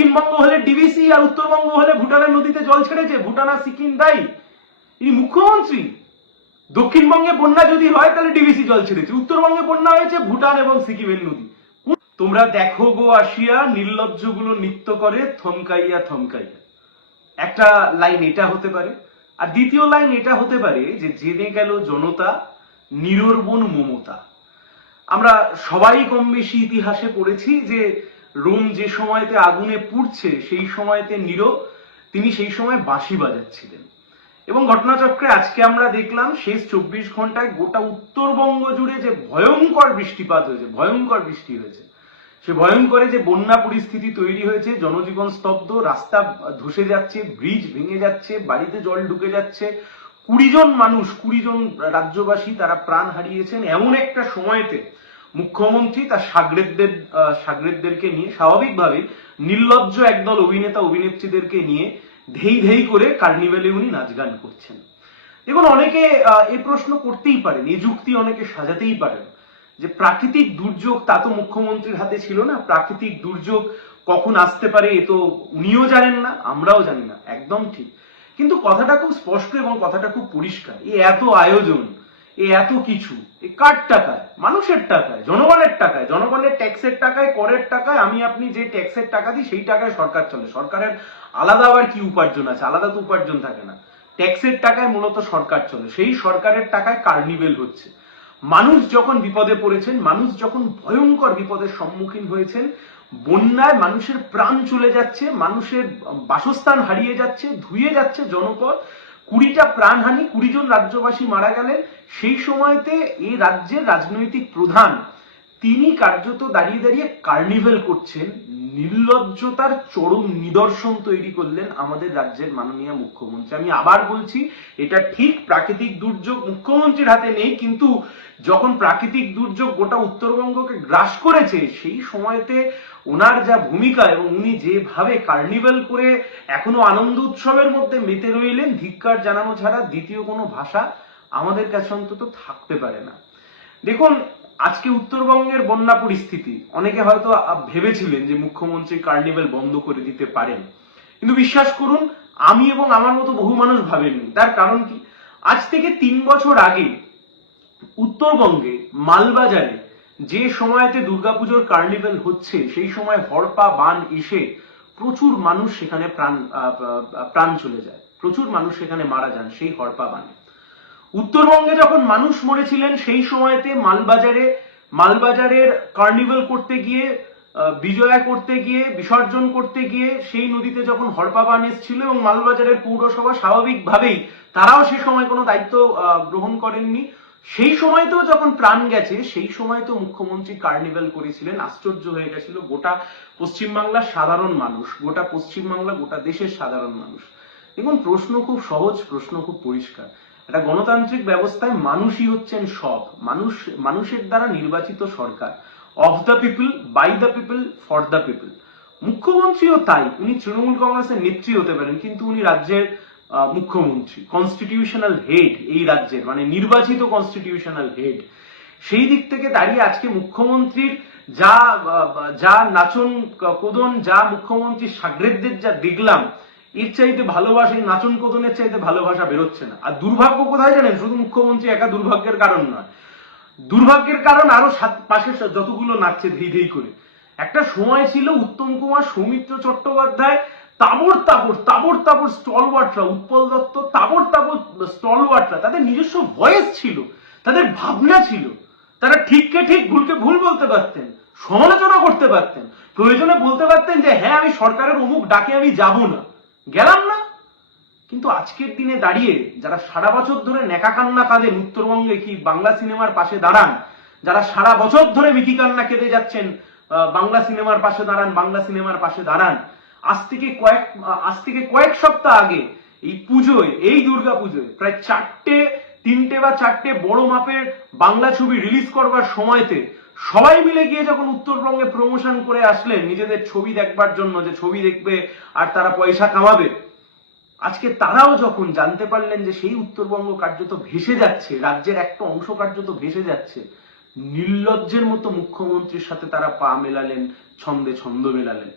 দক্ষিণবঙ্গ হলে ডিবিসি আর উত্তরবঙ্গ হলে ভুটানের নদীতে জল ছেড়েছে, ভুটান আর সিকিম দায়ী ইনি মুখ্যমন্ত্রী, দক্ষিণবঙ্গে বন্যা যদি হয়, তাহলে ডিবিসি জল ছেড়েছে। উত্তরবঙ্গে বন্যা হয়েছে ভুটান এবং সিকিমের নদী। তোমরা দেখো গো আসিয়া, নির্লজ্জগুলো নৃত্য করে থমকাইয়া থমকাইয়া। একটা লাইন এটা হতে পারে, আর দ্বিতীয় লাইন এটা হতে পারে যে জেনে গেল জনতা নিরর্বণ মমতা। আমরা সবাই কম বেশি ইতিহাসে পড়েছি যে রোম যে সময়তে আগুনে পুড়ছে, সেই সময়তে নীরব, তিনি সেই সময় বাঁশি বাজাচ্ছিলেন। এবং ঘটনাচক্রে আজকে আমরা দেখলাম, শেষ চব্বিশ ঘন্টায় গোটা উত্তরবঙ্গ জুড়ে যে ভয়ঙ্কর বৃষ্টিপাত হয়েছে, ভয়ঙ্কর বৃষ্টি হয়েছে, সে ভয়ঙ্করে যে বন্যা পরিস্থিতি তৈরি হয়েছে, জনজীবন স্তব্ধ, রাস্তা ধসে যাচ্ছে, ব্রিজ ভেঙে যাচ্ছে, বাড়িতে জল ঢুকে যাচ্ছে, কুড়ি জন মানুষ, কুড়ি জন রাজ্যবাসী তারা প্রাণ হারিয়েছেন। এমন একটা সময়তে মুখ্যমন্ত্রী তার সাগরেদদের সাগরেদদেরকে নিয়ে স্বাভাবিকভাবে নির্লজ্জ একদল অভিনেতা, অভিনেত্রীদেরকে নিয়ে ধেই ধেই করে কার্নিভেলে উনি নাচ গান করছেন। দেখুন, অনেকে এই প্রশ্ন করতেই পারেন এই যুক্তি অনেকে সাজাতেই পারেন, যে প্রাকৃতিক দুর্যোগ তা তো মুখ্যমন্ত্রীর হাতে ছিল না, প্রাকৃতিক দুর্যোগ কখন আসতে পারে এ তো উনিও জানেন না, আমরাও জানি না, একদম ঠিক। কিন্তু কথাটা খুব স্পষ্ট এবং কথাটা খুব পরিষ্কার এই এত আয়োজন এ এত কিছু, এ কার টাকায়? মানুষের টাকায়, জনগণের টাকায়। জনগণের ট্যাক্সের টাকায়, করের টাকায় আমি আপনি যে ট্যাক্সের টাকা দিই, সেই টাকায় সরকার চলে। সরকারের আলাদা আবার কি উপার্জন আছে? আলাদা তো উপার্জন থাকে না। ট্যাক্সের টাকায় মূলত সরকার চলে। সেই সরকারের টাকায় কার্নিভেল হচ্ছে। মানুষ যখন বিপদে পড়েছেন, মানুষ যখন ভয়ঙ্কর বিপদের সম্মুখীন হয়েছেন, বন্যায় মানুষের প্রাণ চলে যাচ্ছে, মানুষের বাসস্থান হারিয়ে যাচ্ছে, ধুয়ে যাচ্ছে জনপদ। কুড়িটা প্রাণহানি কুড়ি জন রাজ্যবাসী মারা গেলেন। সেই সময়তে এই রাজ্যের রাজনৈতিক প্রধান, তিনি কার্যত দাঁড়িয়ে দাঁড়িয়ে কার্নিভেল করছেন। নির্লজ্জতার চরম নিদর্শন তৈরি করলেন আমাদের রাজ্যের মাননীয় মুখ্যমন্ত্রী। আমি আবার বলছি, এটা ঠিক প্রাকৃতিক দুর্যোগ মুখ্যমন্ত্রীর হাতে নেই, কিন্তু যখন প্রাকৃতিক দুর্যোগ গোটা উত্তরবঙ্গকে গ্রাস করেছে, সেই সময়তে ওনার যা ভূমিকা এবং উনি যেভাবে কার্নিভাল করে এখনও আনন্দ উৎসবের মধ্যে মেতে রইলেন, ধিক্কার জানানো ছাড়া দ্বিতীয় কোনো ভাষা আমাদের কাছে অন্তত থাকতে পারে না। দেখুন আজকে উত্তরবঙ্গের বন্যা পরিস্থিতি, অনেকে হয়তো ভেবেছিলেন যে মুখ্যমন্ত্রী কার্নিভেল বন্ধ করে দিতে পারেন। কিন্তু বিশ্বাস করুন, আমি এবং আমার মতো বহু মানুষ ভাবেননি। তার কারণ কি? আজ থেকে তিন বছর আগে উত্তরবঙ্গে মালবাজারে যে সময়তে দুর্গাপুজোর কার্নিভেল হচ্ছে, সেই সময় হরপা বান এসে প্রচুর মানুষ সেখানে প্রাণ প্রাণ চলে যায়। প্রচুর মানুষ সেখানে মারা যান সেই হরপা বানে। উত্তরবঙ্গে যখন মানুষ মরেছিলেন, সেই সময়তে মালবাজারে, মালবাজারের কার্নিভাল করতে গিয়ে বিজয়া করতে গিয়ে, বিসর্জন করতে গিয়ে সেই নদীতে যখন হরপাবান এসেছিল এবং মালবাজারের পৌরসভা স্বাভাবিকভাবেই তারাও সে সময় কোনো দায়িত্ব গ্রহণ করেননি। সেই সময়তেও যখন প্রাণ গেছে, সেই সময় তো মুখ্যমন্ত্রী কার্নিভাল করেছিলেন। আশ্চর্য হয়ে গেছিল, গোটা পশ্চিমবাংলার সাধারণ মানুষ, গোটা পশ্চিমবাংলা, গোটা দেশের সাধারণ মানুষ। দেখুন, প্রশ্ন খুব সহজ, প্রশ্ন খুব পরিষ্কার। একটা গণতান্ত্রিক ব্যবস্থায় মানুষই হচ্ছেন সব। মানুষ, মানুষের দ্বারা নির্বাচিত সরকার। Of the people by the people for the people মুখ্যমন্ত্রীও তাই। উনি তৃণমূল কংগ্রেসের নেত্রী হতে পারেন, কিন্তু উনি রাজ্যের মুখ্যমন্ত্রী। কনস্টিটিউশনাল হেড এই রাজ্যের মানে নির্বাচিত কনস্টিটিউশনাল হেড সেই দিক থেকে দাঁড়িয়ে আজকে মুখ্যমন্ত্রীর যা যা নাচন কোদন, যা মুখ্যমন্ত্রী সাগরেদদের যা দেখলাম এর চাইতে ভালোবাসা, এই নাচন কোদনের চাইতে ভালোবাসা বেরোচ্ছে না। আর দুর্ভাগ্য কোথায় জানেন? শুধু মুখ্যমন্ত্রী একা দুর্ভাগ্যের কারণ নয়। দুর্ভাগ্যের কারণ আরও পাশে যতগুলো নাচছে ধেই ধেই করে। একটা সময় ছিল উত্তম কুমার, সৌমিত্র চট্টোপাধ্যায় তাবর তাবর তাবর তাবর স্টলওয়ার্টরা উৎপল দত্ত তাবর তাবর স্টলওয়ার্টরা তাদের নিজস্ব ভয়েস ছিল, তাদের ভাবনা ছিল। তারা ঠিককে ঠিক, ভুলকে ভুল বলতে পারতেন, সমালোচনা করতে পারতেন। প্রয়োজনে বলতে পারতেন যে হ্যাঁ আমি সরকারের অমুক ডাকে আমি যাব না। গেলাম না। কিন্তু আজকের দিনে দাঁড়িয়ে যারা সারা বছর ধরে নেকা কান্না কাঁদেন উত্তরবঙ্গে কি বাংলা সিনেমার পাশে দাঁড়ান? যারা সারা বছর ধরে মিকি কান্না কেঁদে যাচ্ছেন বাংলা সিনেমার পাশে দাঁড়ান, বাংলা সিনেমার পাশে দাঁড়ান। আজ থেকে কয়েক আজ থেকে কয়েক সপ্তাহ আগে এই পুজোয়, এই দুর্গা পুজোয় প্রায় চারটে, তিনটে বা চারটে বড় মাপের বাংলা ছবি রিলিজ করবার সময়তে সবাই মিলে গিয়ে যখন উত্তরবঙ্গে প্রমোশন করে আসলেন নিজেদের ছবি দেখবার জন্য যে ছবি দেখবে আর তারা পয়সা কামাবে, আজকে তারাও যখন জানতে পারলেন যে সেই উত্তরবঙ্গ কার্যত ভেসে যাচ্ছে, রাজ্যের একটা অংশ কার্যত ভেসে যাচ্ছে, নির্লজ্জের মতো মুখ্যমন্ত্রীর সাথে তারা পা মেলালেন, ছন্দে ছন্দ মেলালেন।